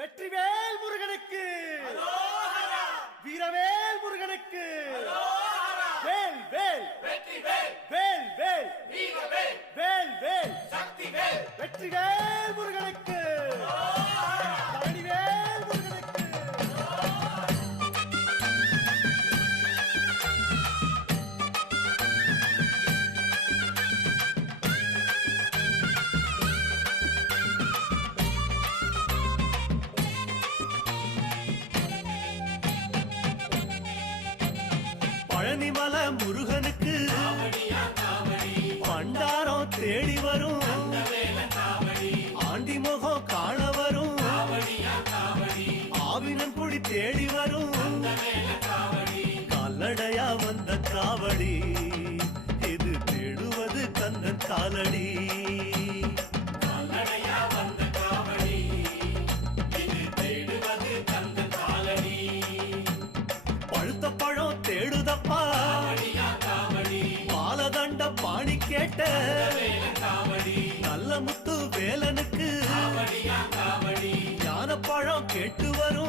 வெற்றிவேல் முருகனுக்கு, வீரவேல் முருகனுக்கு, வேல் வேல் வேல் வேல் வேல் வேல் வெற்றிவேல் முருகனுக்கு, பழனிவேல் முருகனுக்கு. பழனிமல முருகனுக்கு பண்டாரம் தேடி வரும், ஆண்டி முகம் காண வரும், ஆவினன் குடி தேடி வரும், கால்நடையா வந்த காவடி இது தேடுவது கந்தன் காலடி. பழுத்த பழம் தேடுதப்பா பாலதண்ட பாணி கேட்ட நல்ல முத்து வேலனுக்கு ஞான பழம் கேட்டு வரும்,